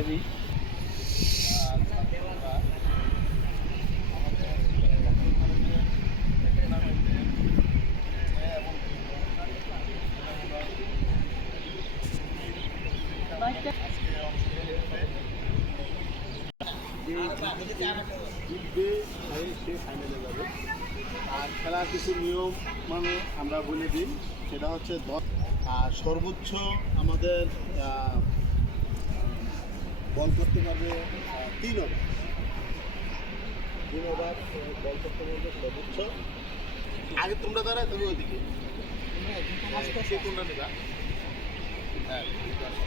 লাইভই জিতবে সে ফাইনালে যাবে। আর খেলার কিছু নিয়ম মানে আমরা বলে দিই, সেটা হচ্ছে 10 আর সর্বোচ্চ আমাদের বল করতে পারবে 3 ওভার। 3 ওভার বল করতে পারবে সর্বোচ্চ। আগে তোমরা দাঁড়ায়, তুমি ওইদিকে কোনটা নেবা? হ্যাঁ।